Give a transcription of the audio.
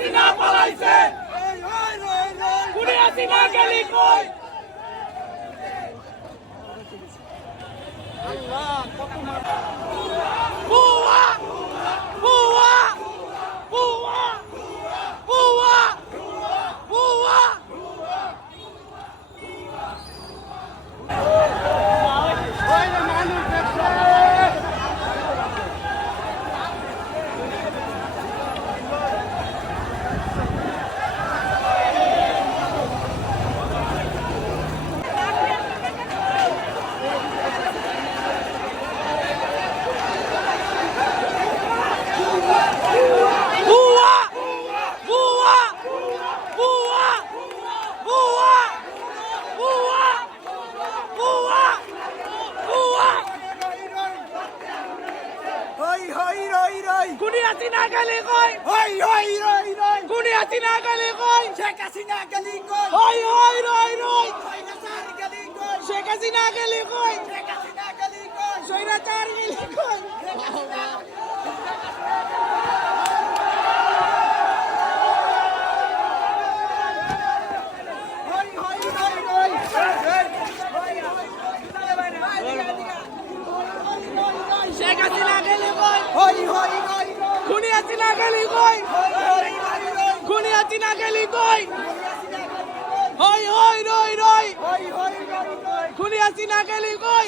হাসিনা পালাইছে। আল্লাহ কত মারা hoi roi roi kuni hasina gali koi hoi hoi roi roi kuni hasina gali koi sheikh hasina gali koi hoi hoi roi roi hoi hasar gali koi sheikh hasina gali koi Khunia চিনা গেলি কই খুনিয়া চিনা গেলি কই হই হই রই রই। খুনিয়া চিনা গেলি কই